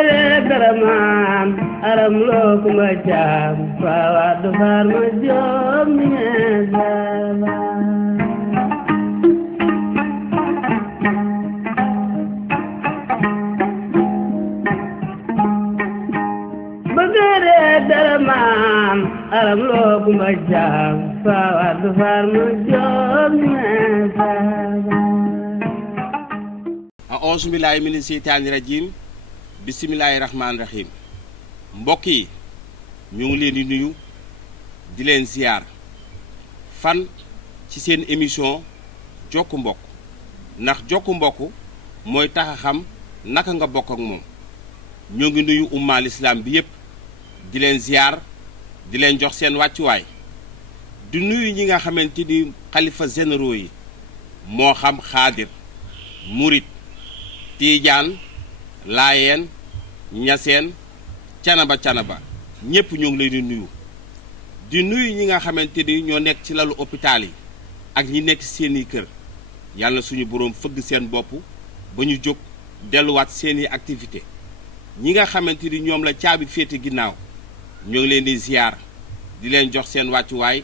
bëre daramaan aram loo kumba caam faawa du faar ma joom mi ñeesala bëre daramaan aram loo kumba caam faawa du faar ma joom mi ñeesala a'uuzu billaahi mina seytaani rajiim bismillaahi rahmaani rahiim mbokk yi ñu ngi leen di nuyu di leen ziyaar fan ci seen émission jokku mbokk ndax jokku mbokk mooy tax a xam naka nga bokk ak moom ñoo ngi nuyu umma lislaam bi yépp di leen ziyaar di leen jox seen wàccuwaay di nuyu ñi nga xamante ni xalifa généraux yi moo xam xaadir murit tiijaan laayeen ñaseen canaba ñépp ñoo ngi leen di nuyu ñi nga xamante ni ñoo nekk ci lalu hôpital yi ak ñi nekk seeni kër yàlla suñu boroom fëgg seen bopp ba ñu jóg delluwaat seeni activité ñi nga xamante ni ñoom la caabi féete ginnaaw ñoo ngi leen di ziyaar di leen jox seen wàccuwaay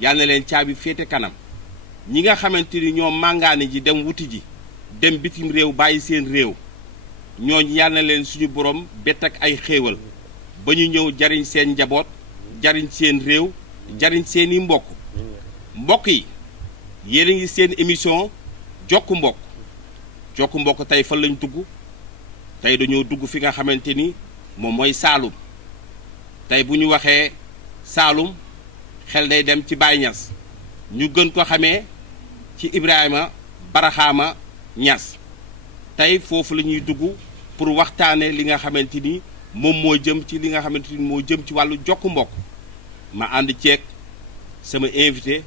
yàlla na leen caabi féete kanam ñi nga xamante ni ñoom màngaane ji dem wuti ji dem bitim réew bàyyi seen réew ñooñu yal na leen suñu borom bett ak ay xéewal ba ñu ñëw jariñ seen njaboot jariñ seen réew jariñ seeni mbokk yi yéen a ngi seen émission jokku mbokk tey fan lañ dugg tey dañoo dugg fi nga xamante ni moom mooy Saalum tey bu ñu waxee Saalum xel day dem ci Baay Ñas ñu gën ko xamee ci Ibrahima Baraxaama Ñas tey foofu la ñuy dugg pour waxtaane li nga xamante ni moom moo jëm ci li nga xamante ni moo jëm ci wàllu jokku mbokk ma ànd ceeg sama invité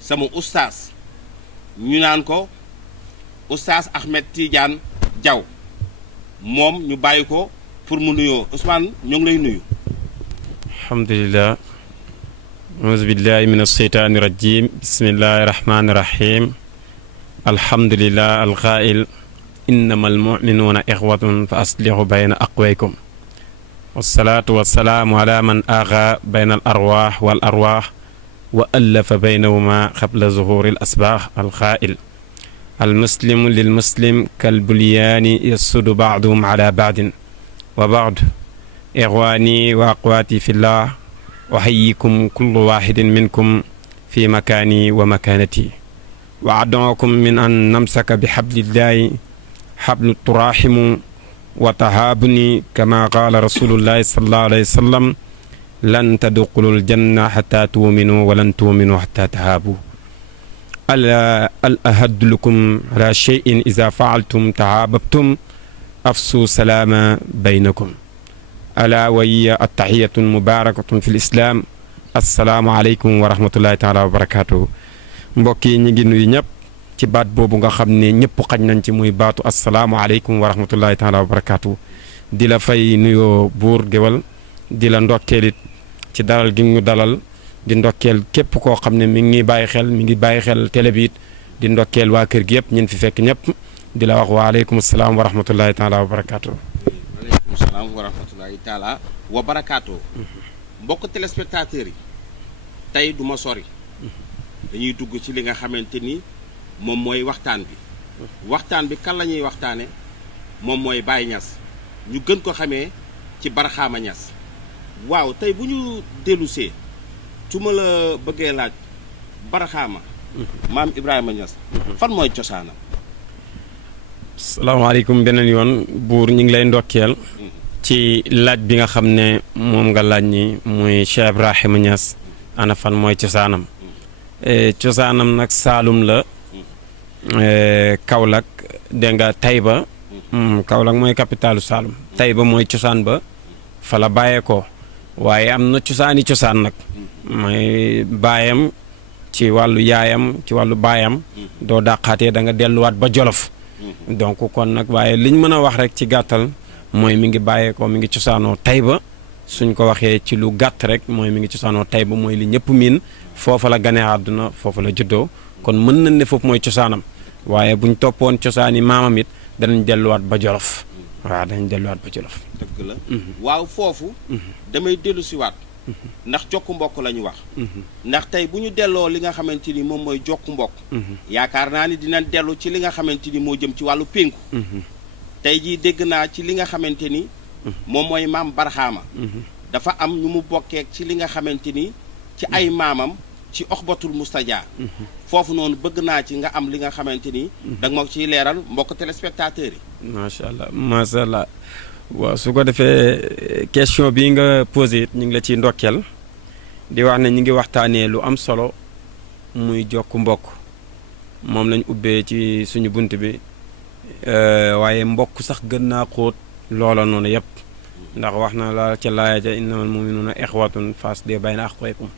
sama ustaas ñu naan ko ustaas Ahmed Tidiane Diaw moom ñu bàyyi ko pour mu nuyoo Ousmane ñoo ngi lay nuyu. alhamdulilah auzu billahi min asheytaani rajim bismillahi rahmaani rahim alhamdulilah alqaa'il innama almuminuuna ixwatun fa aslihu bayna aqwaykum wassalaatu wassalaamu ala man aaxa bayna al arwaax wal arwaax wa allafa baynahuma xabla zuhuri al asbaax alqaa'il almuslimu lilmuslim kalbulyaani yassudu baaduhum ala baadin wa baadu ixwaani wa aqwaati fillah uxayyikum kullu waaxidin minkum fi makaani wa makaanati wa ad'ukum min an namsaka bi xablillahi xablu turaaximu wa tahaabuni kama qaala rasulullahi sallallahu alayhi wa sallam lan tadxulul janna xata tuuminu wa lan tuuminu xata tahaabu ala al ahadlukum ala cheyin ida faaltum tahaababtum afsu salaama baynakum ala wa hiya attahiyatun mubarakatun fi lislaam assalaamu aleykum wa rahmatullahi taala wa barakatuhu mbokk yi ñu ngi nuyu ñëpp ci baat boobu nga xam ne ñëpp xaj nañ ci muy baatu asalaamualeykum wa rahmatullahi taala wa barakaatu di la fay nuyoo buur géwal di la ndokkeelit ci dalal gi ñu dalal di ndokkeel képp koo xam ne mi ngi bàyyi xel télé bi it di ndokkeel waa kër gi yëpp ñun fi fekk ñëpp di la wax waaleykum salaam wa rahmatullahi taala wa barakaatu. waaleykum salaam wa rahmatullahi taala wa barakaatu. mbokk téléspectateurs yi tey du ma sori. dañuy dugg ci li nga xamante ni moom mooy waxtaan bi kan la ñuy waxtaane moom mooy Baye Ñas ñu gën ko xamee ci Baraxaama Ñas waaw tey bu ñu dellusee su ma la bëggee laaj Baraxaama maam Ibrahima Ñas fan mooy cosaanam. salaamaaleykum beneen yoon buur ñu ngi lay ndokkeel ci laaj bi nga xam ne moom nga laaj ni muy Cheikh Ibrahima Ñas ana fan mooy cosaanam. cosaanam nag Saalum la Kaolack dégg nga Tayba Kaolack mooy capitalu Saalum Tayba mooy cosaan ba fa la bàyyeekoo waaye am na cosaan nag mooy baayam ci wàllu yaayam ci wàllu baayam doo dàqaatee da nga delluwaat ba Jolof donc kon nag waaye liñ mën a wax rek ci gàttal mooy mi ngi bàyyeekoo mi ngi cosaanoo Tayba suñ ko waxee ci lu gàtt rek mooy mi ngi cosaanoo Tayba mooy li ñëpp miin foofa la ganee àdduna foofa la juddoo kon mën nañ ne foofu mooy cosaanam waaye buñ toppoon cosaani maamam it danañ delluwaat ba Jolof waaw dañ delluwaat ba Jolof. dëgg la. waaw foofu. damay dellu si waat. ndax jokku mbokk la ñu wax. ndax tey bu ñu delloo li nga xamante ni moom mooy jokku mbokk. yaakaar naa ni dinañ dellu ci li nga xamante ni moo jëm ci wàllu pénku. tey jii dégg naa ci li nga xamante ni. moom mooy maam Barxaama. dafa am ñu mu bokkeek ci li nga xamante ni ci ay maamam ci oxbatul mustaja foofu noonu bëgg naa ci nga am li nga xamante ni. da nga ma ciy leeral mbokk téléspectateurs yi. macha allah waaw su ko defee question bii nga posé it ñu ngi la ciy ndokkeel di wax ne ñu ngi waxtaanee lu am solo muy jokk mbokk moom lañ ubbee ci suñu bunt bi waaye mbokk sax gën naa xóot loola noonu yëpp ndax wax na la ca laaya ja innamal mu'minuuna ixwatun fasde bayna axwaykum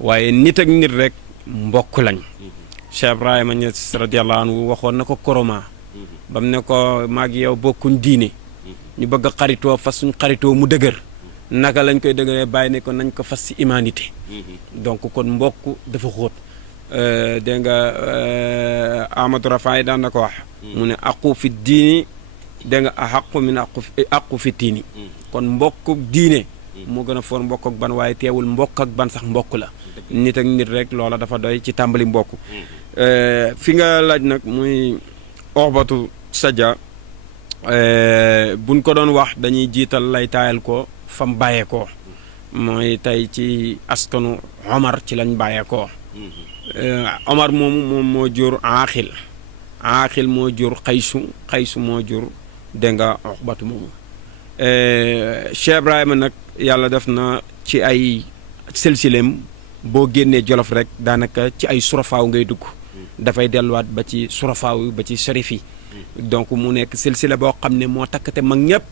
waaye nit ak nit rek mbokk lañ. Cheikh Ibrahima Niass radiyallahu anhu waxoon na ko koroma bam ne ko maag yow bokkuñ diine ñu bëgg a xaritoo fas suñ xaritoo mu dëgër naka lañ koy dëgëree bàyyi ne ko nañ ko fas ci humanité. donc kon mbokk dafa xóot. dégg nga Amadou Rafaay daan na ko wax. mu ne aqu fi diini dégg nga aqu min aqu fi diini. kon mbokk diine. moo gën a foor mbokk ak ban waaye teewul mbokk ak ban sax mbokk la. nit ak nit rek loola dafa doy ci tàmbali mbokk. fi nga laaj nag muy oxbatu sadia buñ ko doon wax dañuy jiital lay taayal ko fam bàyyeekoo mooy tey ci askanu Omar ci lañ bàyyeekoo. Omar moom moo jur aaxil moo jur xaysu moo jur dégg nga oxbatu moomu. Cheikh Ibrahima nag yàlla def na ci ay silsileem boo génnee Jolof rek daanaka ci ay surafaaw ngay dugg dafay delluwaat ba ci surafaaw ba ci sharif yi donc mu nekk silsile boo xam ne moo takkate mag ñëpp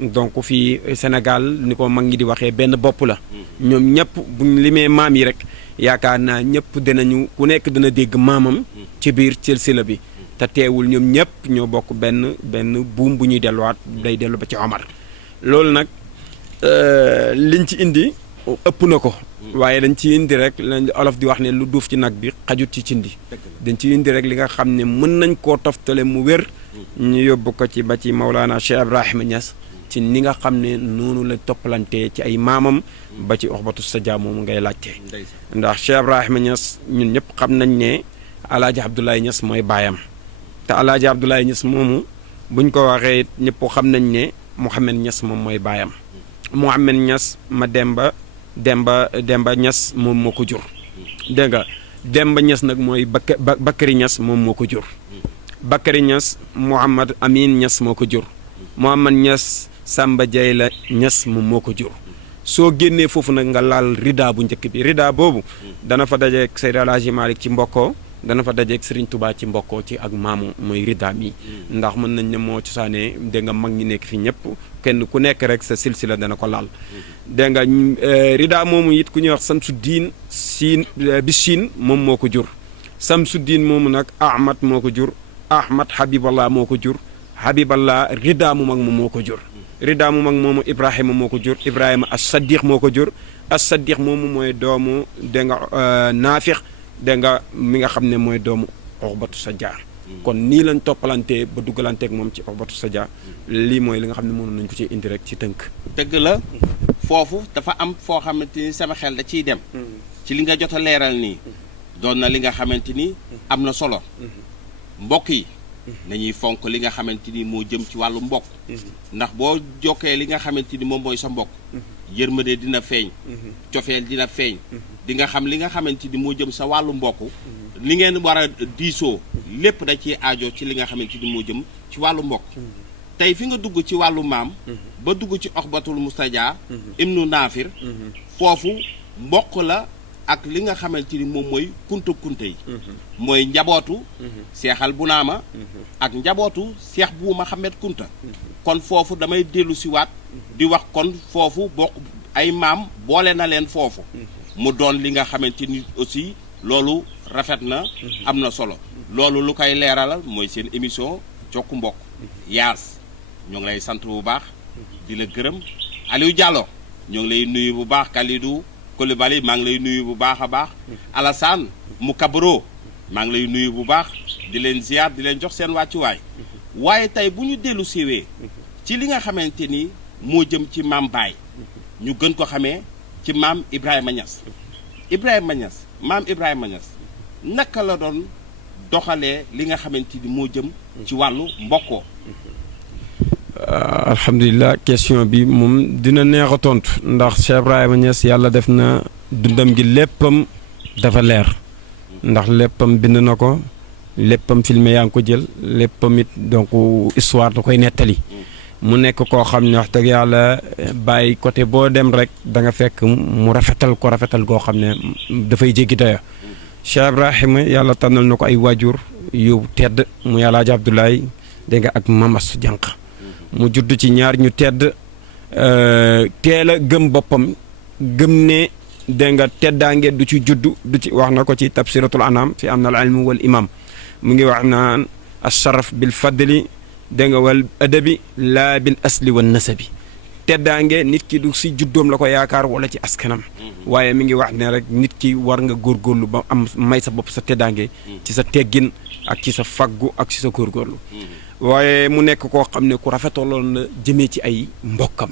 donc fii Sénégal ni ko mag ñi di waxee benn bopp la ñoom ñëpp buñ limee maam yi rek yaakaar naa ñëpp dinañu ku nekk dina dégg maamam ci biir silsile bi te teewul ñoom ñëpp ñoo bokk benn buum bu ñuy delluwaat day dellu ba ci Omar loolu nag liñ ci indi ëpp na ko waaye dañ ci indi rek lañ olof di wax ne lu duuf ci nag bi xajut ci cindi dañ ci indi rek li nga xam ne mën nañ koo toftale mu wér ñu yóbbu ko ci ba ci Maulana Cheikh Ibrahima Niass ci ni nga xam ne noonu la toppalantee ci ay maamam ba ci oxbatu sadia moomu ngay laajte ndax Cheikh Ibrahima Niass ñun ñëpp xam nañ ne Alaaji Abdoulaye Niass mooy baayam te Alaaji Abdoulaye Niass moomu buñ ko waxee ñëpp xam nañ ne Mouhamed Niass moom mooy baayam Mouhamed Niass ma Demba Niass moom moo ko jur dégg nga Demba Niass nag mooy Bakary Niass moom moo ko jur Bakary Niass Mouhamad Amin Niass moo ko jur Mouhamad Niass Samba Diayla Niass moom moo ko jur soo génnee foofu nag nga laal rida bu njëkk bi rida boobu dana fa dajeeg Seydi El Hadji Malick ci mbokkoo dana fa dajeeg Serigne Touba ci mbokkoo ci ak maamu mooy rida mi ndax mën nañ ne moo cosaanee dégg nga mag ñi nekk fi ñëpp kenn ku nekk rek sa silsila dana ko laal dégg nga rida moomu it ku ñuy wax Samsuddin bi Siin moom moo ko jur Samsuddin moomu nag Ahmad moo ko jur Ahmad Habiballah moo ko jur Habiballah rida mu mag moom moo ko jur rida mu mag moomu Ibrahima moo ko jur Ibrahima as-Saddiq moo ko jur as-Saddiq moomu mooy doomu dégg nga Naafiq dégg nga mi nga xam ne mooy doomu oxbatu sadia kon nii lañ toppalantee ba duggalanteeg moom ci oxbatu sadia lii mooy li nga xam ne mënoon nañ ko ci indi rek ci tënk. dëgg la foofu dafa am foo xamante ni sama xel da ciy dem ci li nga jot a leeral nii doon na li nga xamante ni am na solo mbokk yi nañuy fonk li nga xamante ni moo jëm ci wàllu mbokk ndax boo jokkee li nga xamante ni moom mooy sa mbokk yërmande dina feeñ cofeel dina feeñ di nga xam li nga xamante ni moo jëm sa wàllu mbokk li ngeen war a diisoo lépp da ciy aajo ci li nga xamante ni moo jëm ci wàllu mbokk tey fi nga dugg ci wàllu maam ba dugg ci oxbatul mustaja ibnu naafir foofu mbokk la ak li nga xamante ni moom mooy kunta yi mooy njabootu seexal bu naama ak njabootu seex bu Mahamed Kunta kon foofu damay dellu si waat di wax kon foofu bokk ay maam boole na leen foofu mu doon li nga xamante ni aussi loolu rafet na am na solo loolu lu koy leeralal mooy seen émission jokku mbokk yaas ñoo ngi lay sant bu baax di la gërëm Aliou Diallo ñoo ngi lay nuyu bu baax Kalidou Koulibaly maa ngi lay nuyu bu baax a baax Alassane Moukabro maa ngi lay nuyu bu baax di leen ziar di leen jox seen wàccuwaay waaye tey bu ñu dellu siwee ci li nga xamante ni moo jëm ci maam Baye ñu gën ko xamee ci maam Ibrahima Niass maam Ibrahima Niass naka la doon doxalee li nga xamante ni moo jëm ci wàllu mbokkoo. alhamdulilah question bi moom dina neex a tontu ndax Cheikh Ibrahima Niass yàlla def na dundam gi léppam dafa leer ndax léppam bind na ko léppam filmé yaa ngi ko jël léppam it donc histoire da koy nettali mu nekk koo xam ne wax dëgg yàlla bàyyi côté boo dem rek da nga fekk mu rafetal goo xam ne dafay jéggi daya Cheikh Ibrahima yàlla tànnal na ko ay waajur yu tedd mu yàlla Alaaji Abdoulaye dégg nga ak Mamas Jànq mu judd ci ñaar ñu tedd teel a gëm boppam gëm ne dégg nga teddaange du ci juddu du ci wax na ko ci tafsiratul anam fi am na al ilm wal imam mu ngi wax naan asharaf bil fadli dégg nga wal adabi laa bil asli wan nasabi teddaange nit ki du si juddoom la ko yaakaar wala ci askanam waaye mi ngi wax ne rek nit ki war nga góorgóorlu ba am may sa bopp sa teddaange ci sa teggin ak ci sa faggu ak ci sa góorgóorlu waaye mu nekk koo xam ne ku rafetaloon la jëmee ci ay mbokkam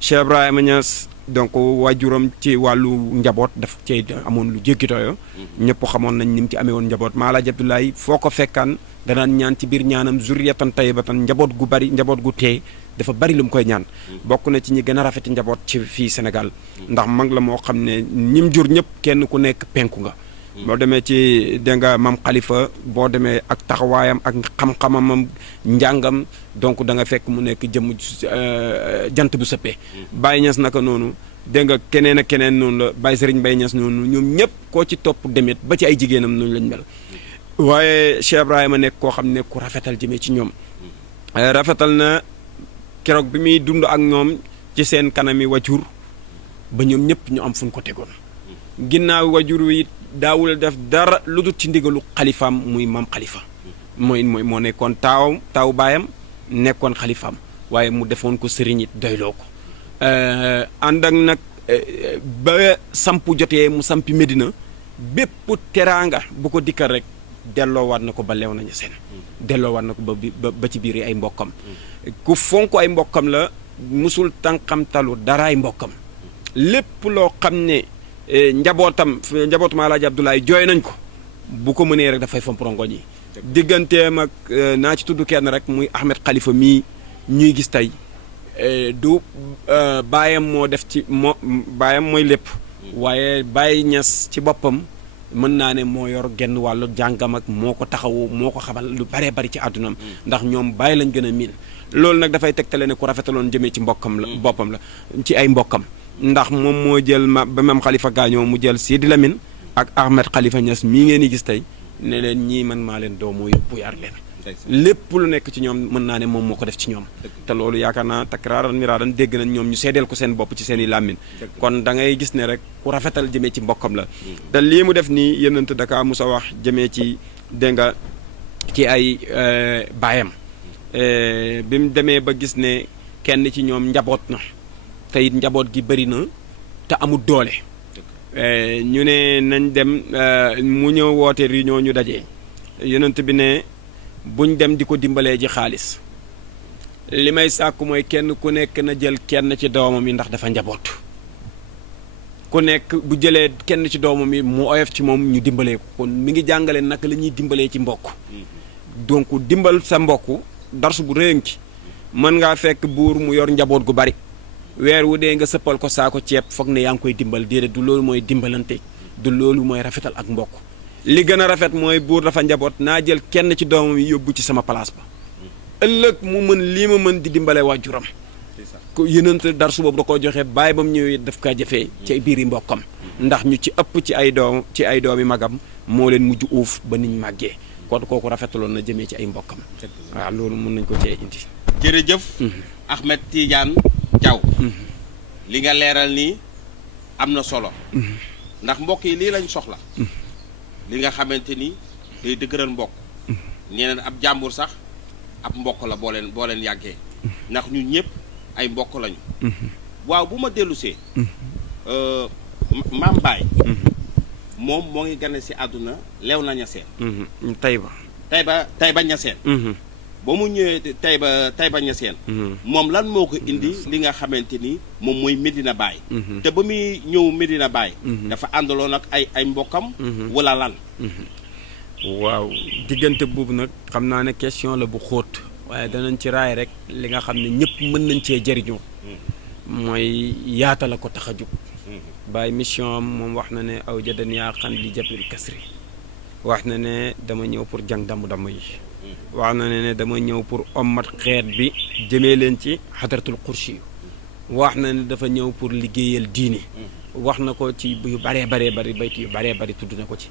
Cheikh Ibrahima Niass donc waajuram ci wàllu njaboot daf cay amoon lu jéggitooyo ñëpp xamoon nañ ni mu ci amee woon njaboot maa Alaaji Abdoulaye foo ko fekkaan danaan ñaan ci biir ñaanam zurriyatan tayyibatan njaboot gu bari njaboot gu teey dafa bari lu mu koy ñaan bokk na ci ñi gën a rafeti njaboot ci fii Sénégal ndax mag la moo xam ne ñim jur ñëpp kenn ku nekk penku nga boo demee ci dégg nga maam Khalifa boo demee ak taxawaayam ak xam-xamam njàngam donc da nga fekk mu nekk jëmm jant bu sëppee Baye Niass naka noonu dégg nga keneen ak keneen noonu la Baye Serigne Baye Niass noonu ñoom ñëpp koo ci topp demet ba ci ay jigéenam noonu lañ mel waaye Cheikh Ibrahima nekk koo xam ne ku rafetal jëmee ci ñoom rafetal na keroog bi muy dund ak ñoom ci seen kanami wajur ba ñoom ñëpp ñu am fu ñu ko tegoon ginnaaw wajur wi daawul def dara lu dul ci ndigalu xalifaam muy maam xalifa mooy moo nekkoon taaw baayam nekkoon xalifaam waaye mu defoon ko sëriñ it doyloo ko ànd ak nag ba sampu jotee mu sampi Medina bépp teraanga bu ko dikkal rek delloowaat na ko ba leew nañu seen delloowaat na ko ba ci biir ay mbokkam ku fonk ay mbokkam la musul tànqamtalu daraay mbokkam lépp loo xam ne njabootum Alaaji Abdoulaye jooy nañ ko bu ko mënee rek dafay fomp rongoñ yi digganteem ak naa ci tudd kenn rek muy Ahmed Khalifa mii ñuy gis tey du baayam moo def ci baayam mooy lépp waaye Baye Niass ci boppam mën naa ne moo yor genn wàllu jàngam ak moo ko taxawu moo ko xamal lu baree bari ci àddunam ndax ñoom Baye lañ gën a miin loolu nag dafay tegtale ne ku rafetaloon jëmee ci mbokkam la boppam la ci ay mbokkam ndax moom moo jël ba mam Khalifa gaañoo mu jël Sidi Lamine ak Ahmed Khalifa Niass mii ngeen di gis tey ne leen ñii man maa leen doomoo yóbbu yar leen lépp lu nekk ci ñoom mën naa ne moom moo ko def ci ñoom te loolu yaakaar naa takraaran miraaran dégg nañ ñoom ñu seedeel ko seen bopp ci seen i làmmin kon da ngay gis ne rek ku rafetal jëmee ci mbokkam la te lii mu def nii yénant daka musa wax jëmee ci dégg nga ci ay baayam bi mu demee ba gis ne kenn ci ñoom njaboot na te it njaboot gi bëri na te amul doole ñu ne nañ dem mu ñëw woote réunion ñu dajee yonent bi ne buñ dem di ko dimbalee ji xaalis li may sàkku mooy kenn ku nekk na jël kenn ci doomam yi ndax dafa njaboot ku nekk bu jëlee kenn ci doomam yi mu oyof ci moom ñu dimbalee ko kon mi ngi jàngale naka la ñuy dimbalee ci mbokk donc dimbal sa mbokk darsu bu réyang ci mën ngaa fekk buur mu yor njaboot gu bari weer wu dee nga sëppal ko saako ceeb foog ne yaa ngi koy dimbal déedéet du loolu mooy dimbalante du loolu mooy rafetal ak mbokk li gën a rafet mooy buur dafa njaboot naa jël kenn ci doomam yi yóbbu ci sama place ba ëllëg mu mën lii ma mën di dimbale waajuram ko yënant darsu boobu da koo joxe bàyyi ba mu ñëwee daf kaa jëfee ci biiri mbokkam ndax ñu ci ëpp ci ay doomi magam moo leen mujj uuf ba niñ màggee kon kooku rafetaloon na jëmee ci ay mbokkam waaw loolu mën nañ ko cee indi jërëjëf Ahmed Tidiane Diaw li nga leeral nii am na solo ndax mbokk yi lii lañ soxla li nga xamante ni day dëgëral mbokk nee na ab jàmbur sax ab mbokk la boo leen yàggee ndax ñun ñëpp ay mbokk lañu waaw bu ma dellusee maam Baye moom moo ngi gane si àdduna Léona Niassène Taïba Niassène ba mu ñëwee Taïba Niassène moom lan moo ko indi li nga xamante ni moom mooy Medina Baye te ba muy ñëw Medina Baye dafa àndaloon ak ay mbokkam wala lan waaw diggante boobu nag xam naa ne question la bu xóot waaye danañ ci raay rek li nga xam ne ñëpp mën nañ cee jëriñoo mooy yaata la ko tax a jóg Baye mission am moom wax na ne aw jadan yaa xan li jabril kasri wax na ne dama ñëw pour jàng damm yi wax na ne dama ñëw pour ommat xeet bi jëmee leen ci xadaratul kursi wax na ne dafa ñëw pour liggéeyal diine wax na ko ci yu baree bari bayti yu baree bari tudd na ko ci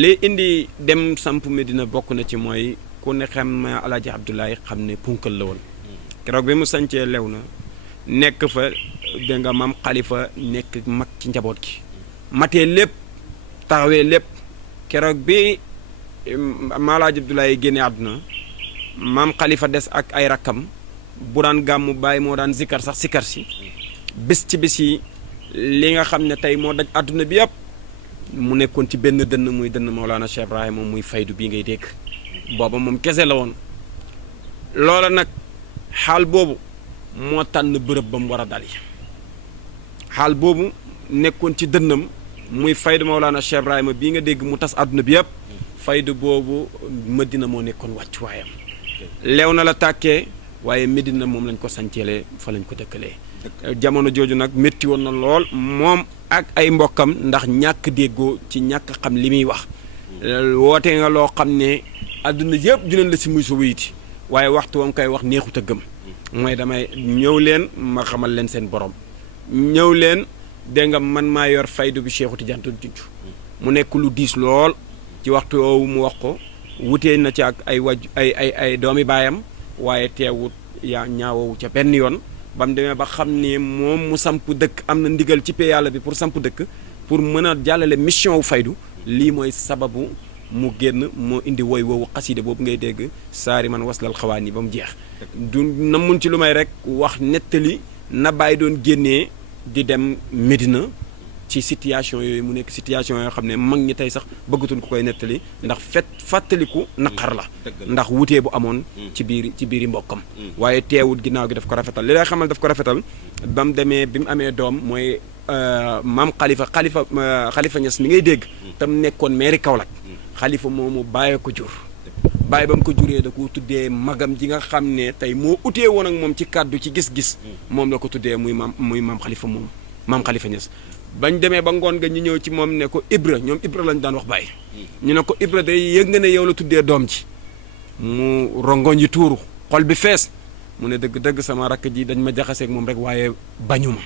li indi dem samp Medina bokk na ci mooy ku ne xam Alaaji Abdoulaye xam ne punkal la woon keroog bi mu sancee Léona nekk fa dégg nga maam Khalifa nekk mag ci njaboot gi matee lépp taxawee lépp keroog bi Alaaji Abdoulaye génne àdduna maam Khalifa des ak ay rakkam bu daan gàmmu Baye moo daan zikkar sax sikkar si bés ci bés yi li nga xam ne tey moo daj àdduna bi yëpp mu nekkoon ci benn dënn muy dënn Maolana Cheikh Ibrahima muy faydu bii ngay dégg booba moom kese la woon loola nag xaal boobu moo tànn bërëb ba mu war a dal yi xaal boobu nekkoon ci dënnam muy faydu Maolana Cheikh Ibrahima bii nga dégg mu tas àdduna bi yëpp faydu boobu Medina moo nekkoon wàccuwaayam Léona la tàkkee waaye Medina moom lañ ko sanceele fa lañ ko dëkkalee jamono jooju nag métti woon na lool moom ak ay mbokkam ndax ñàkk déggoo ci ñàkk xam li muy wax woote nga loo xam ne àdduna yëpp dinañ la si muy sa wuyiti waaye waxtu wam koy wax neexut a gëm mooy damay ñëw leen ma xamal leen seen borom ñëw leen dégg nga man maa yor faydu bi Cheikhu Tidiane doon junj mu nekk lu diis lool ci waxtu woowu mu wax ko wutee na ci ak ay doomi baayam waaye teewut yaa ñaawowu ca benn yoon ba mu demee ba xam ne moom mu samp dëkk am na ndigal ci pay yàlla bi pour samp dëkk pour mën a jàllale mission wu faydu lii mooy sababu mu génn moo indi woy woowu xasida boobu ngay dégg saari man waslal xawaan yi ba mu jeex du na mun ci lu may rek wax nettali na Baye doon génnee di dem Medina ci situation yooyu mu nekk situation yoo xam ne mag ñi tey sax bëggatul ku koy nettali ndax fàttaliku naqar la ndax wutee bu amoon ci biiri mbokkam waaye teewut ginnaaw gi daf ko rafetal li lay xamal daf ko rafetal ba mu demee bi mu amee doom mooy maam Khalifa Niass mi ngay dégg tam nekkoon maire Kaolack Khalifa moomu bàyyee ko jur bàyyi ba mu ko juree da ko tuddee magam ji nga xam ne tey moo utee woon ak moom ci kàddu ci gis-gis moom la ko tuddee muy maam Khalifa moomu maam Khalifa Niass bañ demee ba ngoon nga ñu ñëw ci moom ne ko Ibra ñoom Ibra lañu daan wax Baye ñu ne ko Ibra day yëg nga ne yow la tuddee doom ji mu rongoñ yi tuuru xol bi fees mu ne dëgg sama rakk ji dañ ma jaxaseeg moom rek waaye bañu ma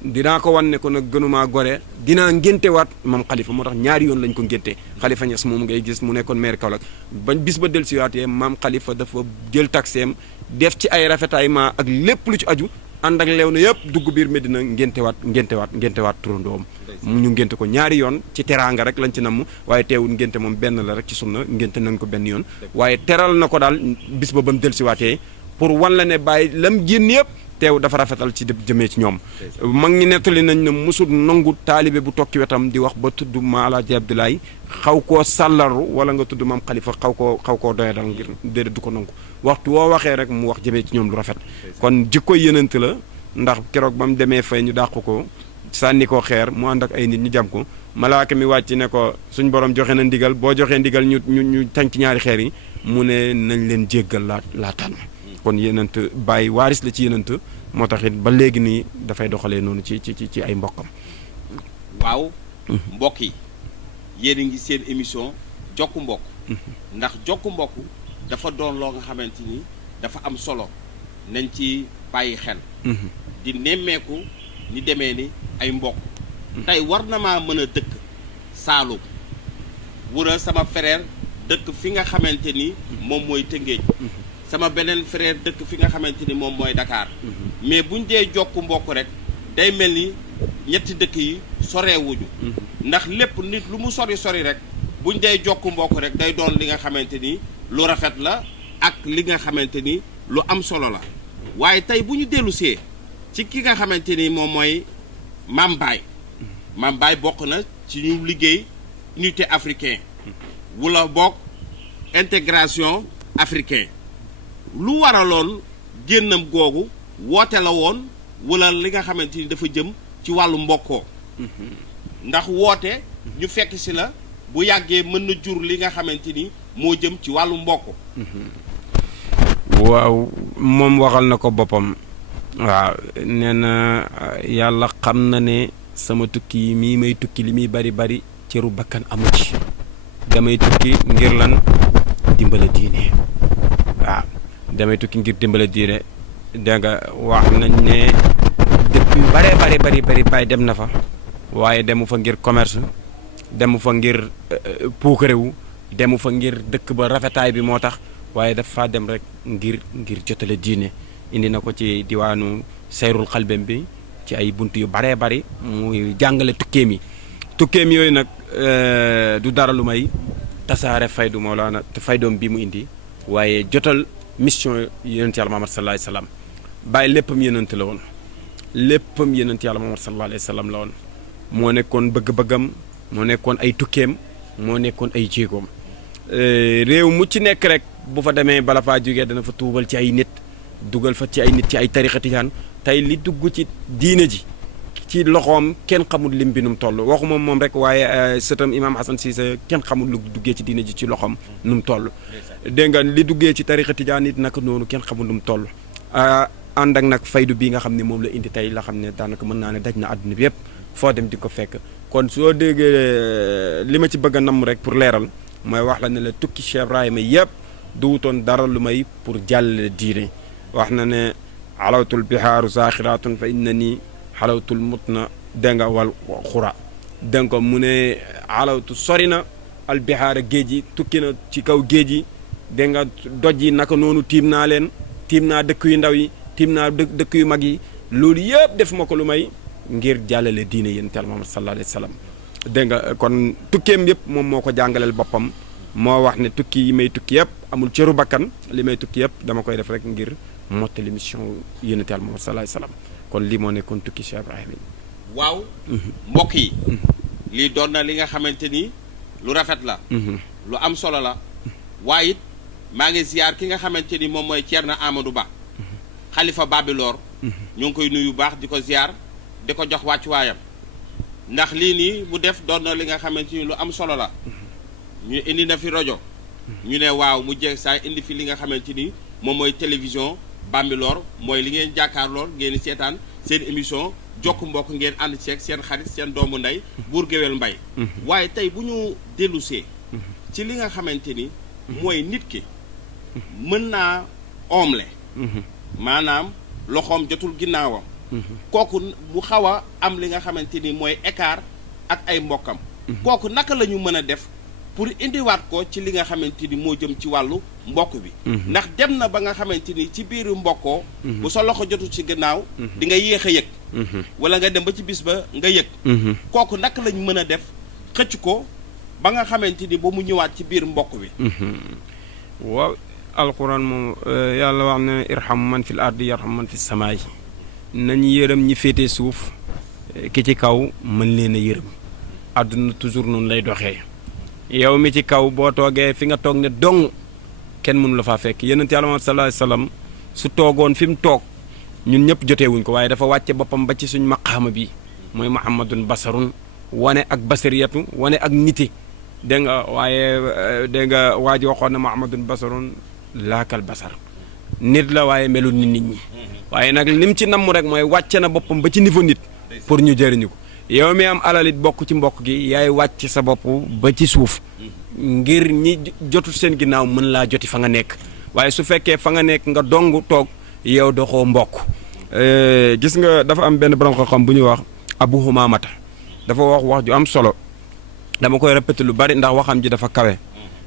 dinaa ko wan ne ko nag gënumaa gore dinaa ngéntewaat maam Khalifa moo tax ñaari yoon lañ ko ngénte Khalifa Niass moom ngay gis mu nekkoon maire Kaolack bañ bis ba dellusiwaatee maam Khalifa dafa jël taxeem def ci ay rafetaillement ak lépp lu ci aju ànd ak Léona yëpp dugg biir Medina ngéntewaat turandoom ñu ngénte ko ñaari yoon ci teraanga rek lañ ci namm waaye teewul ngénte moom benn la rek ci sunna ngénte nañ ko benn yoon waaye teral na ko daal bis ba mu dellusiwaatee pour wan la ne bàyyi lam génn yëpp teew dafa rafetal ci jëmee ci ñoom mag ñi nettali nañ ne musul nangu taalibe bu tokki wetam di wax ba tudd ma Alaaji Abdoulaye xaw koo sàllaru wala nga tudd maam Khalifa xaw koo doye dal ngir déedéet du ko nangu waxtu woo waxee rek mu wax jëmee ci ñoom lu rafet kon jikko yenent la ndax keroog ba mu demee fay ñu dàq ko sànni ko xeer mu ànd ak ay nit ñu jam ko malaaka mi wàcc ne ko suñ borom joxe na ndigal boo joxee ndigal ñu tànc ñaari xeer yi mu ne nañ leen jéggal laa tànn kon yenent bàyyi waaris la ci yenent moo tax it ba léegi nii dafay doxalee noonu ci ay mbokkam waaw mbokk yi yéen a ngi seen émission jokku mbokk ndax jokku mbokk dafa doon loo nga xamante ni dafa am solo nañ ci bàyyi xel di nemmeeku ni demee ni ay mbokk tey war na maa mën a dëkk Saalum wura sama frère dëkk fi nga xamante ni moom mooy Tëngéej sama beneen frère dëkk fi nga xamante ni moom mooy Dakar mais buñ dee jokku mbokk rek day mel ni ñetti dëkk yi soreewuñu ndax lépp nit lu mu sori rek buñ dee jokku mbokk rek day doon li nga xamante ni lu rafet la ak li nga xamante ni lu am solo la waaye tey bu ñu dellusee ci ki nga xamante ni moom mooy Mame Baye bokk na ci ñu liggéey unité africain wala bokk intégration africain lu waraloon génnam googu woote la woon wala li nga xamante ni dafa jëm ci wàllu mbokkoo ndax woote ñu fekk si la bu yàggee mën na jur li nga xamante ni moo jëm ci wàllu mbokk waaw moom waxal na ko boppam waaw nee na yàlla xam na ne sama tukki yi mii may tukki li muy bari bari cëru bakkan amu ci damay tukki ngir lan dimbala diine waaw damay tukki ngir dimbala diine dégg nga wax nañ ne dëkk yu bari bay dem na fa waaye demu fa ngir commerce demu fa ngir puukarewu demu fa ngir dëkk ba rafetaay bi moo tax waaye dafa dem rek ngir jotale diine indi na ko ci diwaanu sayrul xalbem bi ci ay bunt yu bari muy jàngale tukkeem yooyu nag du dara lu may tasaare faydu Mawlana te faydoom bi mu indi waaye jotal mission yonent yàlla Muhammad sallallahu alayhi wasallam bàyyi léppam yonent la woon léppam yonent yàlla Muhammad sallallahu alayhi wasallam la woon moo nekkoon bëgg-bëggam moo nekkoon ay tukkeem moo nekkoon ay jéegoom réew mu ci nekk rek bu fa demee bala faa jógee dana fa tuubal ci ay nit dugal fa ci ay nit ci ay tarixa tijaan tey li dugg ci diine ji ci loxoom kenn xamul lim bi nu mu toll waxuma moom rek waaye sëtam Imam Hassan Cissé kenn xamul lu duggee ci diine ji ci loxoom nu mu toll dégg nga li duggee ci tarixa tijaan it naka noonu kenn xamul nu mu toll ànd ak nag faydu bii nga xam ne moom la indi tey la xam ne daanaka mën naa ne daj na àdduna bi yëpp foo dem di ko fekk kon soo déggee li ma ci bëgg a namm rek pour leeral mooy wax la ne la tukki Cheikh Ibrahima yëpp du wutoon dara lu may pour jàllale diine wax na ne alawtul bihaaru zaaxiratun fa inna nii xalawtul mutna dégg nga wal xura dégg nga mu ne alawtu sori na al bihaara géej yi tukki na ci kaw géej yi dégg nga doj yi naka noonu tiim naa leen tiim naa dëkk yu ndaw yi tiim naa dëkk yu mag yi loolu yëpp def ma ko lu may ngir jàllale diine yéen tel Muhammad sallallahu alayhi wa sallam dégg nga kon tukkeem yëpp moom moo ko jàngaleel boppam moo wax ne tukki yi may tukki yëpp amul cëru bakkan li may tukki yëpp dama koy def rek ngir mottali mission yéen tel Muhammad sallallahu alayhi wa sallam kon lii moo nekkoon tukki Cheikh Ibrahima waaw mbokk yi lii doon na li nga xamante ni lu rafet la lu am solo la waaye it maa ngi ziar ki nga xamante ni moom mooy Thierno Amadou Ba xalifa Babilor ñu ngi koy nuyu baax di ko ziar di ko jox wàccuwaayam ndax lii nii mu def doon na li nga xamante ni lu am solo la ñu indi na fi rajo ñu ne waaw mu jeex saa indi fi li nga xamante ni moom mooy télévision Bambilor mooy li ngeen jàkkaarlool ngeen di seetaan seen émission jokk mbokk ngeen ànd ceeg seen xarit seen doomu ndey Buur Géwél Mbay waaye tey bu ñu dellusee ci li nga xamante ni mooy nit ki mën naa omle maanaam loxoom jotul ginnaawam kooku mu xaw a am li nga xamante ni mooy écart ak ay mbokkam kooku naka la ñu mën a def pour indiwaat ko ci li nga xamante ni moo jëm ci wàllu mbokk bi ndax dem na ba nga xamante ni ci biiru mbokkoo bu sa loxo jotul ci gannaaw di nga yéex a yëg wala nga dem ba ci bis ba nga yëg kooku naka lañ mën a def xëcc ko ba nga xamante ni ba mu ñëwaat ci biir mbokk bi waaw alquran moom yàlla wax ne irham man fil ardi yarham man fis samaay nañu yërëm ñi féete suuf ki ci kaw mën leen a yërëm àdduna toujours noonu lay doxee yow mi ci kaw boo toogee fi nga toog ne dong kenn mënu la faa fekk yonent Yàlla Muhammad sallallahu alayhi wasallam su toogoon fi mu toog ñun ñëpp joteewuñ ko waaye dafa wàcce boppam ba ci suñ maqaama bi mooy muhammadun basarun wane ak basariyatu wane ak nite dégg nga waaye dégg nga waa ji waxoon na muhammadun basarun laakal basar nit la waaye melul ni nit ñi waaye nag lim ci namm rek mooy wàcce na boppam ba ci niveau nit pour ñu jëriñu ko yow mi am alalit bokk ci mbokk gi yaay wàcc sa bopp ba ci suuf ngir ñi jotul seen ginnaaw mën laa joti fa nga nekk waaye su fekkee fa nga nekk nga dong toog yow doxoo mbokk gis nga dafa am benn borom xam-xam bu ñuy wax Abu Humamata dafa wax ju am solo dama koy répété lu bari ndax waxam ji dafa kawe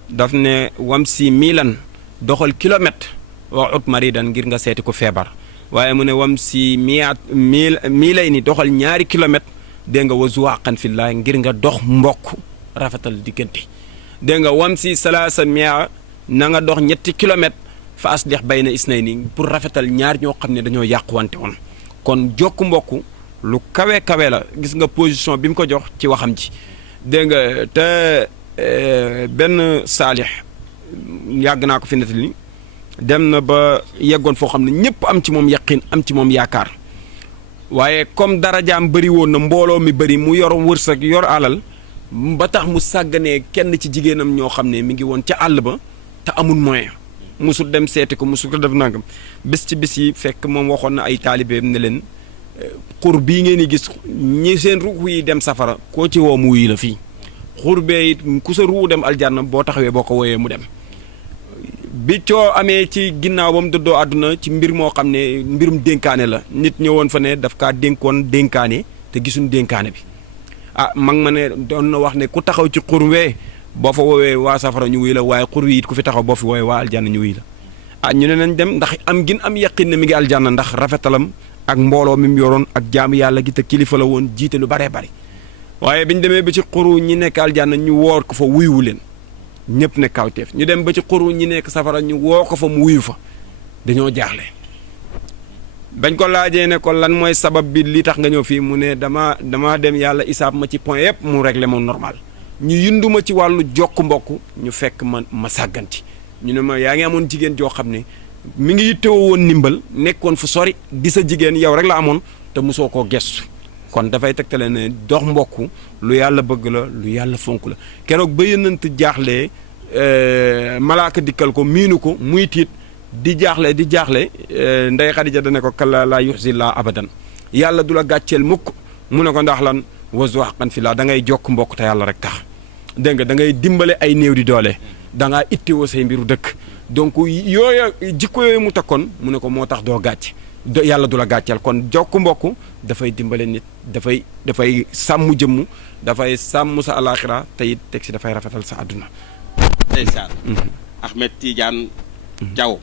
daf ne wam si milan doxal kilomètre wax ut maridan ngir nga seeti ko feebar waaye mu ne wam si miilay ni doxal ñaari kilomètre dégg nga wazuwaqan fillah ngir nga dox mbokk rafetal diggante dégg nga wam si salaasa mia na nga dox ñetti kilomètre fa aslih bayna isnayni pour rafetal ñaar ñoo xam ne dañoo yàquwante woon kon jokk mbokk lu kawe kawe la gis nga position bi mu ko jox ci waxam ji dégg nga te benn saalix yàgg naa ko fi nettali dem na ba yeggoon foo xam ne ñëpp am ci moom yaqin am ci moom yaakaar waaye comme darajaam bëri woon na mbooloo mi bëri mu yor wërsëg yor alal ba tax mu sàgganee kenn ci jigéenam ñoo xam ne mi ngi woon ca àll ba te amul moyen musul dem seeti ko musul ko def nangam bés ci bés yi fekk moom waxoon na ay taalibeem ne leen xur bii ngeen di gis ñi seen ruux yi dem safara koo ci woo mu wuyu la fii xur bee it ku sa ruux dem aljanna boo taxawee boo ko wooyee mu dem bi coo amee ci ginnaaw ba mu dëddoo àdduna ci mbir moo xam ne mbirum dénkaane la nit ñëwoon fa ne daf kaa dénkoon dénkaane te gisuñ dénkaane bi mag ma ne doon na wax ne ku taxaw ci xur wee boo fa woowee waa safara ñu wuy la waaye xur wi it ku fi taxaw boo fi woowee waa aljanna ñu wuy la ñu ne nañ dem ndax am gin am yaqin ne mi ngi aljanna ndax rafetalam ak mbooloo mi mu yoroon ak jaamu yàlla gi te kilifa la woon jiite lu baree bari waaye biñ demee ba ci xuru ñi nekk aljanna ñu woor ko fa wuyuwu leen ñëpp ne kawteef ñu dem ba ci xuru ñi nekk safara ñu woo ko fa mu wuyu fa dañoo jaaxle bañ ko laajee ne ko lan mooy sabab bi li tax nga ñëw fii mu ne dama dem yàlla isaab ma ci point yëpp mu réglé ma normal ñu yunduma ci wàllu jokk mbokk ñu fekk ma sàgganti ñu ne ma yaa ngi amoon jigéen joo xam ne mi ngi yittewoo woon ndimbal nekkoon fu sori di sa jigéen yow rek la amoon te mosoo koo gestu kon dafay tegtale ne dox mbokk lu yàlla bëgg la lu yàlla fonk la keroog ba yënant jaaxlee malaaka dikkal ko miinu ko muy tiit di jaaxle ndey Xadija dane ko kalla laa yuxzillaa abadan yàlla du la gàcceel mukk mu ne ko ndax lan wazu xaqan fi laa da ngay jokk mbokk te yàlla rek tax dégg nga da ngay dimbale ay néew di doole da ngaa ittewoo say mbiru dëkk donc jikko yooyu mu takkoon mu ne ko moo tax doo gàcc yàlla du la gàcceel kon jokk mbokk dafay dimbale nit dafay sàmm jëmm dafay sàmm sa alaxira te it teg si dafay rafetal sa àdduna. ndeysaan Ahmed Tidiane Diaw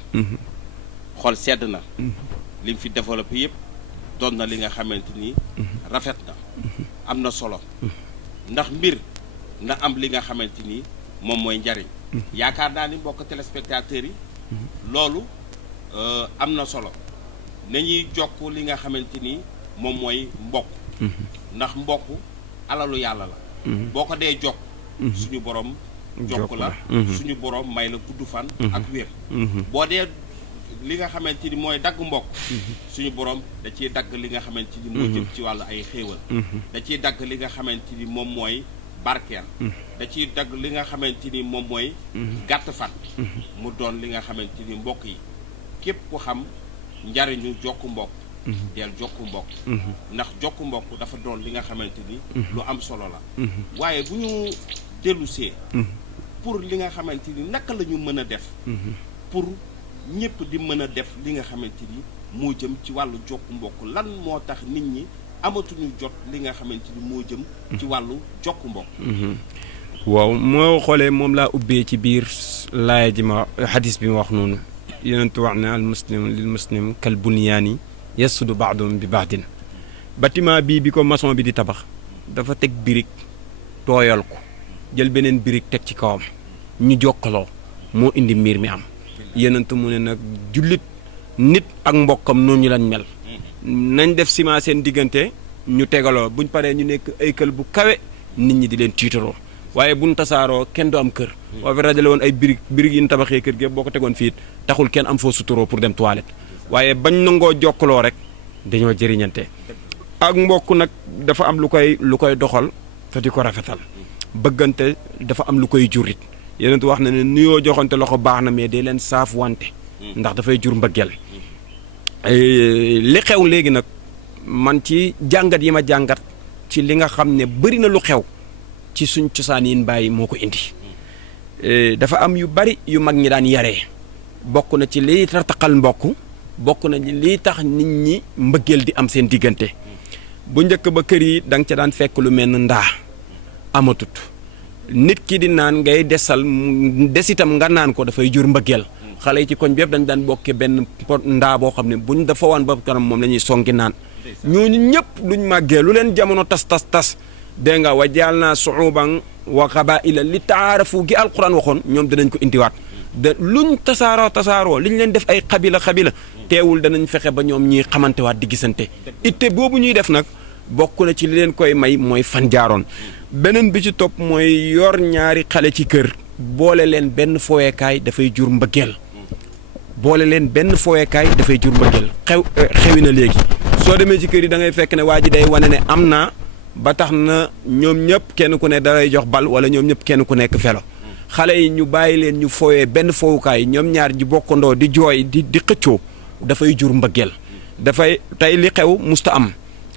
xol sedd na li mu fi développé yëpp doon na li nga xamante ni rafet na am na solo ndax mbir na am li nga xamante ni moom mooy njariñ yaakaar naa ni mbokk téléspectateurs yi loolu am na solo nañuy jokk li nga xamante ni moom mooy mbokk ndax mbokk alalu yàlla la boo ko dee jokk suñu borom jokk la suñu borom may la gudd fan ak wér boo dee li nga xamante ni mooy dagg mbokk suñu borom da ciy dagg li nga xamante ni moo jëm ci wàllu ay xéewal da ciy dagg li nga xamante ni moom mooy barkeel da ciy dagg li nga xamante ni moom mooy gàtt fan mu doon li nga xamante ni mbokk yi képp ku xam njariñu jokk mbokk del jokk mbokk ndax jokk mbokk dafa doon li nga xamante ni lu am solo la waaye bu ñu dellusee pour li nga xamante ni naka la ñu mën a def pour ñëpp di mën a def li nga xamante ni moo jëm ci wàllu jokk mbokk lan moo tax nit ñi amatuñu jot li nga xamante ni moo jëm ci wàllu jokk mbokk waaw moo xoolee moom laa ubbee ci biir laaya ji ma xadis bi ma wax noonu yonentu wax ne al muslim lil muslim kal bunyaani yasudu baadum bi baadin bâtiment bii bi ko maçon bi di tabax dafa teg birig tooyal ko jël beneen birig teg ci kawam ñu jokkaloo moo indi mbir mi am yonentu mu ne nag jullit nit ak mbokkam noonu lañ mel nañ def ciment seen diggante ñu tegaloo buñ paree ñu nekk ay kël bu kawe nit ñi di leen tiitaroo waaye buñ tasaaroo kenn du am kër boo fi rajale woon ay birig yi ñu tabaxee kër gi boo ko tegoon fii taxul kenn am foo suturoo pour dem toilette waaye bañ nangoo jokkaloo rek dañoo jëriñante ak mbokk nag dafa am lu koy doxal te di ko rafetal bëggante dafa am lu koy jurit yeneen wax na ne nuyoo joxante loxo baax na mais day leen saaf wante ndax dafay jur mbëggeel li xew léegi nag man ci jàngat yi ma jàngat ci li nga xam ne bëri na lu xew ci suñ cosaan yin bàyyi moo ko indi dafa am yu bari yu mag ñi daan yaree bokk na ci liy tartaxal mbokk bokk na ci liy tax nit ñi mbëggeel di am seen diggante bu njëkk ba kër yi da nga ca daan fekk lu mel ne ndaa amatut nit ki di naan ngay des itam nga naan ko dafay jur mbëggeel xale yi ci koñ bi yëpp dañ daan bokke benn pot ndaa boo xam ne buñ dafa waan ba kanam moom la ñuy songi naan ñooñu ñëpp luñ màggee lu leen jamono tas dégg nga wa jaal naa suuban wa qabaila li taarafu gi alquran waxoon ñoom danañ ko indiwaat de luñ tasaaroo liñ leen def ay xabila teewul danañ fexe ba ñoom ñuy xamante waat di gisante itte boobu ñuy def nag bokk na ci li leen koy may mooy fan jaaroon beneen bi ci topp mooy yor ñaari xale ci kër boole leen benn foweekaay dafay jur mbëggeel boole leen benn fooyekaay dafay jur mbëggeel xewi na léegi soo demee ci kër yi da ngay fekk ne waa ji day wane ne am naa ba tax na ñoom ñëpp kenn ku ne dalay jox bal wala ñoom ñëpp kenn ku nekk felo xale yi ñu bàyyi leen ñu fooyee benn foowukaay ñoom ñaar ji bokkandoo di jooy di xëccoo dafay jur mbëggeel dafay tey li xew musta am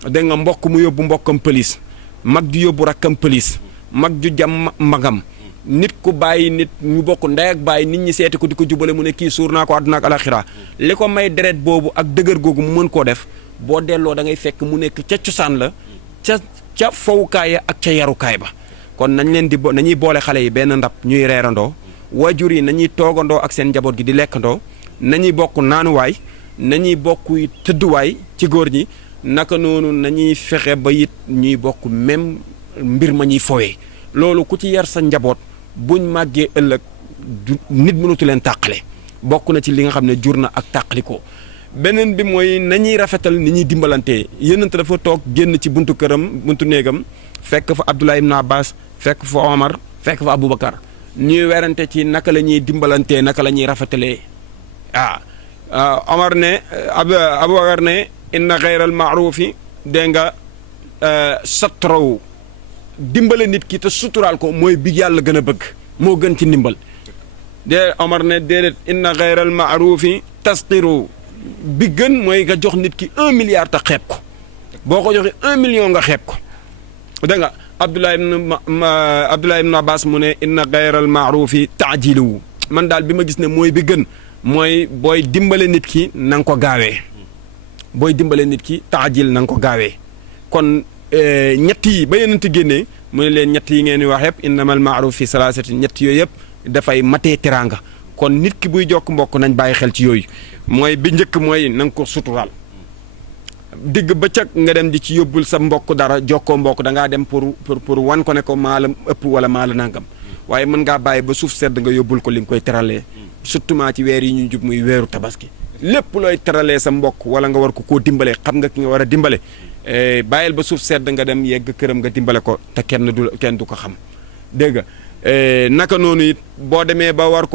dégg nga mbokk mu yóbbu mbokkam pëlis mag ju yóbbu rakkam pëlis mag ju jam magam nit ku bàyyi nit ñu bokk ndey ak bàyyi nit ñi seeti ko di ko jubale mu ne kii suur naa ko àdduna ak alaxira li ko may deret boobu ak dëgër googu mu mën koo def boo delloo da ngay fekk mu nekk ca cosaan la ca fowukaay ya ak ca yarukaay ba kon nañ leen di nañuy boole xale yi benn ndab ñuy reerandoo waajur yi nañuy toogandoo ak seen njaboot gi di lekkandoo nañuy bokk naanuwaay nañuy bokk tëdduwaay ci góor ñi naka noonu nañuy fexe ba it ñuy bokk même mbir ma ñuy fowee loolu ku ci yar sa njaboot buñ màggee ëllëg nit mënatu leen tàqale bokk na ci li nga xam ne jur na ak tàqalikoo beneen bi mooy nañuy rafetal ni ñuy dimbalantee yénante dafa toog génn ci buntu këram buntu néegam fekk fa Abdullah ibn Abbas fekk fa Omar fekk fa Aboubacar ñuy werante ci naka la ñuy dimbalantee naka la ñuy rafetalee Omar ne Aboubacar ne inna xayral maarufi dégg nga satraw dimbale nit ki te suturaal ko mooy bi yàlla gën a bëgg moo gën ci ndimbal Omar ne déedéet inna xayral maarufi tasqiru bi gën mooy nga jox nit ki 1 milliard te xeeb ko boo ko joxee 1 million nga xeeb ko dégg nga Abdullah ibn Abbas mu ne inna xayral maarufi taajilu man daal bi ma gis ne mooy bi gën mooy booy dimbale nit ki na nga ko gaawee booy dimbale nit ki taajil na nga ko gaawee kon ñett yi ba yeneen génnee mu ne leen ñett yi ngeen di wax yëpp innamal maaruf fi salaasati ñett yooyu yëpp dafay matee teraanga kon nit ki buy jokk mbokk nañ bàyyi xel ci yooyu mooy bi njëkk mooy na nga ko suturaal digg bëccëg nga dem di ci yóbbul sa mbokk dara jokkoo mbokk da ngaa dem pour wan ko ne ko maa la ëpp wala maa la nangam waaye mën ngaa bàyyi ba suuf sedd nga yóbbul ko li nga koy teralee surtout ci weer yi ñu jub muy weeru tabaski lépp looy teralee sa mbokk wala nga war ko koo dimbale xam nga ki nga war a dimbale bàyyil ba suuf sedd nga dem yegg këram nga dimbale ko te kenn du ko xam dégg nga naka noonu it boo demee ba war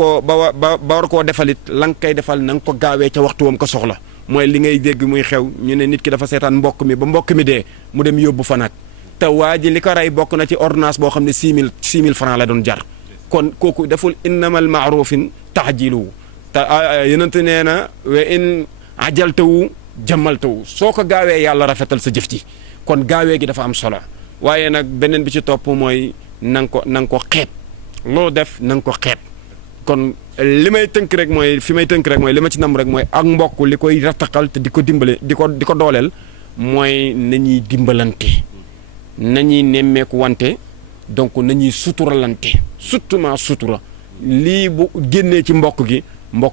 koo defalit la nga koy defal na nga ko gaawee ca waxtu wam ko soxla mooy li ngay dégg muy xew ñu ne nit ki dafa seetaan mbokk mi ba mbokk mi dee mu dem yóbbu fa nag te waa ji li ko rey bokk na ci ordonnance boo xam ne 6000 francs la doon jar kon kooku deful innamal maarufin taxjilu te yonent nee na wa in ajaltawu jëmmaltawu soo ko gaawee yàlla rafetal sa jëf ji kon gaawee gi dafa am solo waaye nag beneen bi ci topp mooy na nga ko xeeb loo def na nga ko xeeb kon li may tënk rek mooy li ma ci nam rek mooy ak mbokk li koy rattaxal te di ko dimbale di ko dooleel mooy nañuy dimbalante nañuy nemmeeku wante donc nañuy suturalante surtout sutura lii bu génnee ci mbokk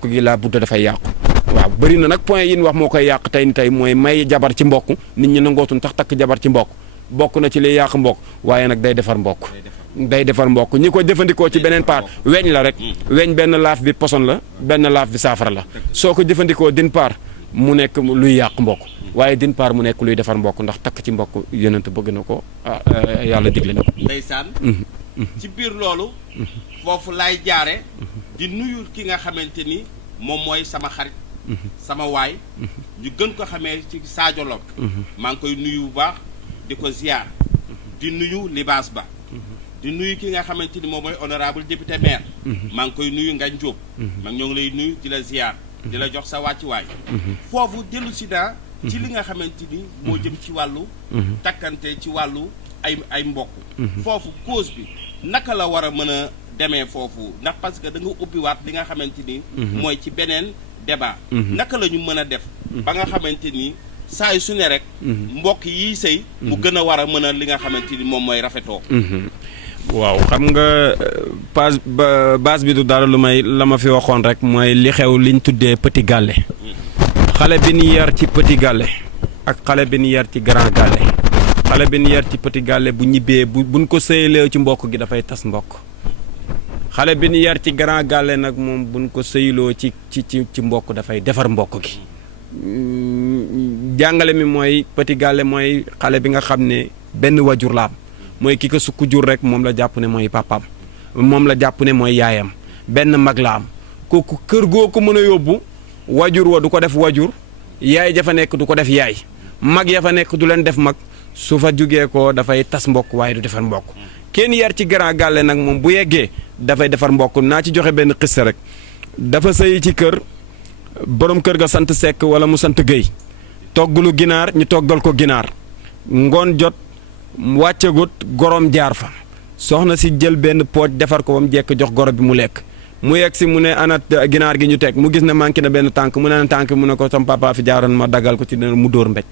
gi laa budda dafay yàqu waaw bëri na nag point yi ñu wax moo koy yàq tey mooy may jabar ci mbokk nit ñi nangootuñ tax takk jabar ci mbokk bokk na ci liy yàq mbokk waaye nag day defar mbokk ñi ko jëfandikoo ci beneen part weñ la rek weñ benn laaf bi poson la benn laaf bi saafara la soo ko jëfandikoo d'une part mu nekk luy yàq mbokk waaye d'une part mu nekk luy defar mbokk ndax takk ci mbokk yonent bëgg na ko yàlla digle na ko ndeysaan ci biir loolu foofu laay jaare di nuyu ki nga xamante ni moom mooy sama xarit sama waay ñu gën ko xamee ci Sadio Lom maa ngi koy nuyu bu baax di ko ziar di nuyu Libaas Ba di nuyu ki nga xamante ni moom mooy honorable député maire maa ngi koy nuyu Ngagne Diop maa ngi ñoo ngi lay nuyu di la ziar di la jox sa wàccuwaay foofu dellu si naa ci li nga xamante ni moo jëm ci wàllu takkante ci wàllu ay mbokk foofu cause bi naka la war a mën a demee foofu ndax parce que da nga ubbiwaat li nga xamante ni mooy ci beneen débat naka la ñu mën a def ba nga xamante ni saa yu su ne rek mbokk yi sëy mu gën a war a mën a li nga xamante ni moom mooy rafetoo waaw xam nga base bi du dara lu may la ma fi waxoon rek mooy li xew liñ tuddee petit gàlle xale bi ñu yar ci petit gàlle ak xale bi ñu yar ci grand gàlle xale bi ñu yar ci petit gàlle bu ñibbee buñ ko sëyalee ci mbokk gi dafay tas mbokk xale bi ñu yar ci grand gàlle nag moom buñ ko sëyloo ci mbokk dafay defar mbokk gi jàngale mi mooy petit gàlle mooy xale bi nga xam ne benn wajur la am mooy ki ko sukk jur rek moom la jàpp ne mooy papaam moom la jàpp ne mooy yaayam benn mag la am kooku kër goo ko mën a yóbbu wajur wa du ko def wajur yaay ja fa nekk du ko def yaay mag ya fa nekk du leen def mag su fa jugee ko dafay tas mbokk waaye du defar mbokk kenn yar ci grand gàlle nag moom bu yeggee dafay defar mbokk naa ci joxe benn xiste rek dafa sëy ci kër borom kër ga sant Seck wala mu sant Guèye toggulu ginaar ñu toggal ko ginaar ngoon jot wàccagut gorom jaar fa soxna si jël benn pooj defar ko ba mu jekk jox goro bi mu lekk mu yegg si mu ne ana ginaar gi ñu teg mu gis ne manqué na benn tànk mu ne na tànk mu ne ko sama papa fi jaaroon ma daggal ko ci ne mu dóor mbéj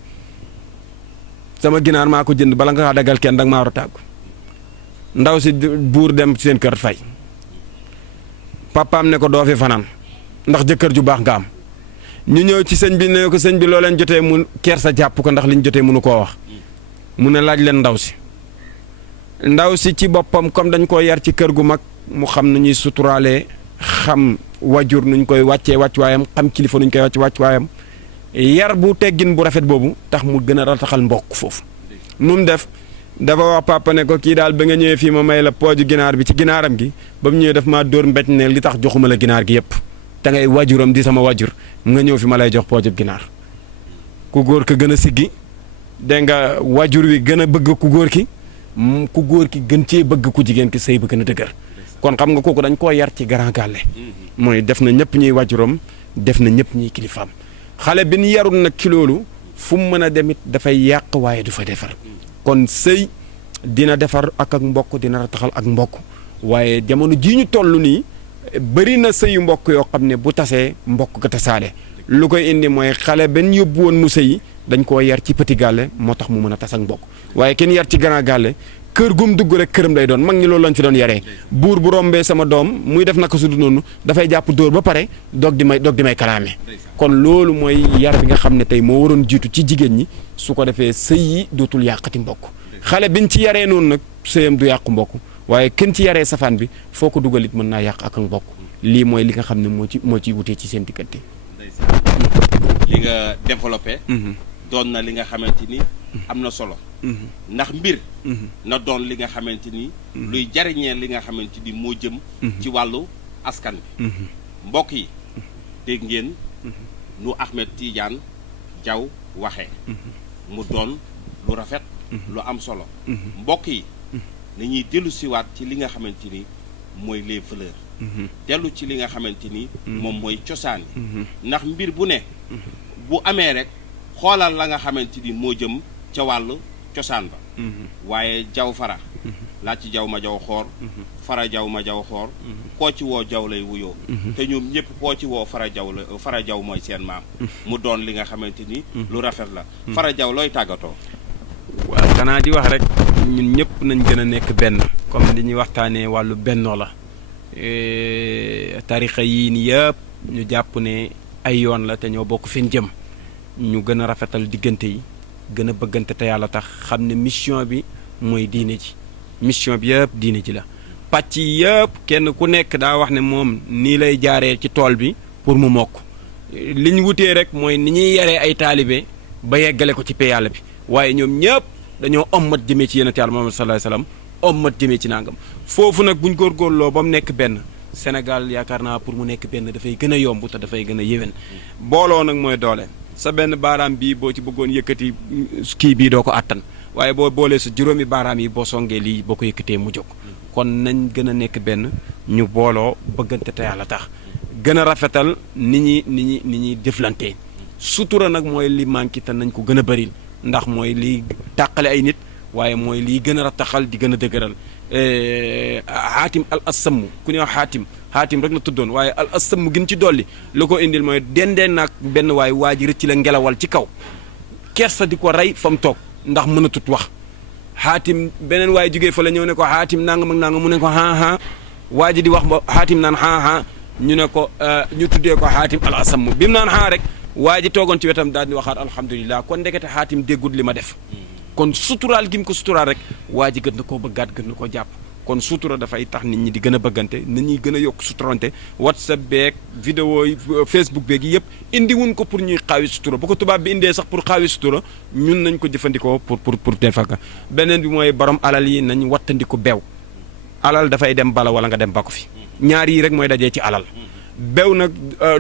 sama ginaar maa ko jënd bala nga kaa daggal kenn danga maa war a tàggu ndaw si buur dem seen kër fay papaam ne ko doo fi fanaan ndax jëkkër ju baax nga am ñu ñëw ci sëñ bi ne ko sëñ bi loo leen jotee mu kersa jàpp ko ndax liñ jotee mënu koo wax mu ne laaj leen ndaw si ci boppam comme dañ koo yar ci kër gu mag mu xam nu ñuy suturaalee xam wajur nuñ koy wàccee wàccuwaayam xam kilifa nuñ koy wàcce wàccuwaayam yar bu teggin bu rafet boobu tax mu gën a rataxal mbokk foofu nu mu def dafa wax papa ne ko kii daal ba nga ñëwee fii ma may la pooju ginaar bi ci ginaaram gi ba mu ñëwee daf maa dóor mbéj ne li tax joxuma la ginaar gi yëpp te ngay wajuram di sama wajur nga ñëw fi ma lay jox poojub ginaar ku góor ka gën a siggi dégg nga wajur wi gën a bëgg ku góor ki ku góor ki gën cee bëgg ku jigéen ki sëy ba gën a dëgër kon xam nga kooku dañ koo yar ci grand gàlle mooy def na ñëpp ñuy wajuram def na ñëpp ñuy kilifaam xale bi ñu yarul nag ci loolu fu mu mën a demit dafay yàq waaye du fa defar kon sëy dina defar ak mbokk dina rataxal ak mbokk waaye jamono jii ñu toll nii bëri na sëyu mbokk yoo xam ne bu tasee mbokk ga tasaale lu koy indi mooy xale benn yóbbu woon mu sëyi dañ koo yar ci petit gàlle moo tax mu mën a tas ak mbokk waaye kenn yar ci grand gàlle kër gum dugg rek këram lay doon mag ñi loolu lañ fi doon yaree buur bu rombee sama doom muy def naka su du noonu dafay jàpp dóor ba pare doog di may kalaame kon loolu mooy yar bi nga xam ne tey moo waroon jiitu ci jigéen ñi su ko defee sëy yi dootul yàqati mbokk xale biñ ci yaree noonu nag sëyam du yàqu mbokk waaye kenn ci yaree safaan bi foo ko dugal it mën naa yàq ak mbokk lii mooy li nga xam ne moo ciy wutee ci seen diggante. li nga développé. doon na li nga xamante ni am na solo. ndax mbir. na doon li nga xamante ni. luy jariñee li nga xamante ni moo jëm. ci wàllu askan bi. mbokk yi dégg ngeen nu Ahmed Tidiane Diaw waxee. mu doon lu rafet. lu am solo. mbokk yi nañuy dellu siwaat ci li nga xamante ni mooy les valeurs. dellu ci li nga xamante ni. moom mooy cosaan yi. ndax mbir bu ne. bu amee rek xoolal la nga xamante ni moo jëm ca wàllu cosaan ba. waaye jaw fara. laa ci jaw ma jaw xoor. fara jaw ma jaw xoor. koo ci woo jaw lay wuyoo. te ñoom ñëpp koo ci woo fara jaw mooy seen maam. mu doon li nga xamante ni. lu rafet la. fara jaw looy tàggatoo. waaw xanaa di wax rek ñun ñëpp nañ gën a nekk benn comme li ñuy waxtaanee wàllu bennoo la tarixa yii nii yëpp ñu jàpp ne ay yoon la te ñoo bokk fi ñu jëm ñu gën a rafetal diggante yi gën a bëggante te yàlla tax xam ne mission bi mooy diine ji mission bi yëpp diine ji la pàcc yi yëpp kenn ku nekk daa wax ne moom nii lay jaaree ci tool bi pour mu mokk li ñu wutee rek mooy ni ñuy yaree ay taalibe ba yeggale ko ci pay yàlla bi waaye ñoom ñëpp dañoo ommat jëmee ci yonent Yàlla Muhammad sallallahu alayhi wasallam ommat jëmee ci nangam foofu nag buñ góorgóorloo ba mu nekk benn Sénégal yaakaar naa pour mu nekk benn dafay gën a yomb te dafay gën a yéwén booloo nag mooy doole sa benn baaraam bii boo ci bëggoon yëkkati kii bii doo ko àttan waaye boo boolee sa juróomi baaraam yi boo songee lii boo ko yëkkatee mu jóg kon nañ gën a nekk benn ñu booloo bëggante te yàlla tax gën a rafetal ni ñuy jëflantee sutura nag mooy li manqué te nañ ko gën a bëril ndax mooy liy tàqale ay nit waaye mooy liy gën a rataxal di gën a dëgëral xaatim al assamm ku ñuy wax xaatim rek la tuddoon waaye al assamm gën ci dolli lu ko indil mooy dendee nag benn waay waa ji rëcc la ngelawal ci kaw kersa di ko rey fa mu toog ndax mën a tut wax xaatim beneen waay jógee fa la ñëw ne ko xaatim nangam ak nangam mu ne ko haa waa ji di wax ba xaatim naan haa ñu ne ko ñu tuddee ko xaatim al assamm bi mu naan haa rek waa ji toogoon ci wetam daal di waxaat alhamdulilah kon ndekete xaatim déggul li ma def kon suturaal gi mu ko suturaal rek waa ji gën na koo bëggaat gën na koo jàpp kon sutura dafay tax nit ñi di gën a bëggante nit ñi gën a yokk suturante whatsapp beeg vidéo yi facebook beeg yi yëpp indi wuñ ko pour ñuy xaawi sutura bu ko tubaab bi indee sax pour xaawi sutura ñun nañ ko jëfandikoo pour defaka beneen bi mooy borom alal yi nañ wattandiku beew alal dafay dem bala wala nga dem ba ko fi ñaar yi rek mooy dajee ci alal bew nag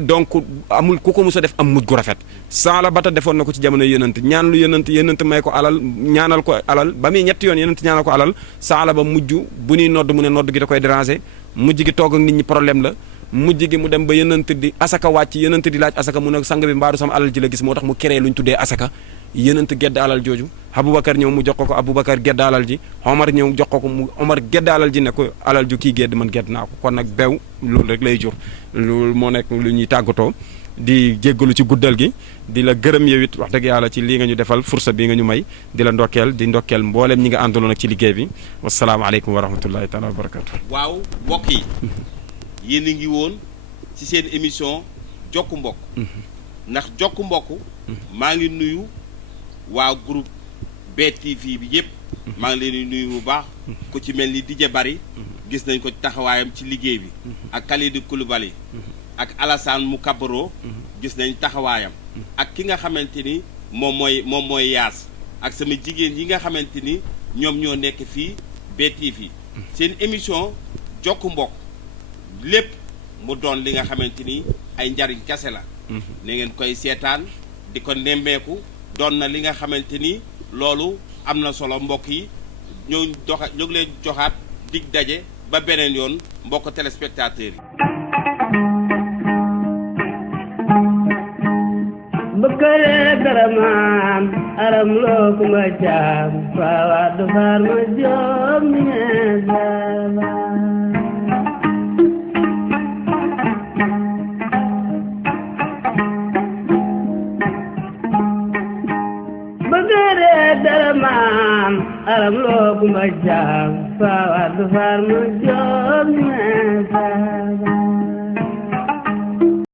donc amul ku ko mus a def am mujj gu rafet saala bata defoon na ko ci jamono yonent ñaan lu yonent may ko alal ñaanal ko alal ba muy ñetti yoon yonent ñaanal ko alal saala ba mujj bu ñuy nodd mu ne nodd gi da koy déranger mujj gi toog ak nit ñi problème la mujj gi mu dem ba yonent di asaka wàcc yonent di laaj asaka mu ne sang bi mbaaru sama alal ji la gis moo tax mu créé lu ñu tuddee asaka yonent gedd alal jooju Aboubacar ñëw mu jox ko Aboubacar gedd alal ji Omar ñëw jox ko mu Omar gedd alal ji ne ko alal ju kii gedd man gedd naa ko kon nag bew loolu rek lay jur loolu moo nekk lu ñuy tàggatoo di jéggalu ci guddal gi di la gërëm yow it wax dëgg yàlla ci lii nga ñu defal fursa bi nga ñu may di la ndokkeel di ndokkeel mbooleem ñi nga àndaloon ak ci liggéey bi wasalaamaaleykum wa rahmatullahi taala wa barakatu waaw mbokk yi yéen a ngi woon ci seen émission jokku mbokk ndax jokku mbokk maa ngi nuyu waa groupe BTV bi yëpp maa ngi leen di nuyu bu baax ku ci mel ni Dije Bari gis nañ ko taxawaayam ci liggéey bi ak Kalidou Koulibaly ak Alassane Moukabaro gis nañ taxawaayam ak ki nga xamante ni moom mooy Yaas ak sama jigéen yi nga xamante ni ñoom ñoo nekk fii BTV seen émission jokku mbokk lépp mu doon li nga xamante ni ay njariñ kese la na ngeen koy seetaan di ko nemmeeku doon na li nga xamante ni loolu am na solo mbokk yi ñoo ngi leen joxaat dig daje ba beneen yoon mbokk téléspectateurs yi bëkkale garamaan aram loo kuma jaam faawa du faar ma joom mi ñeesa daraman aram loo kuma jaam faawa du faar ma joom mi ñeesa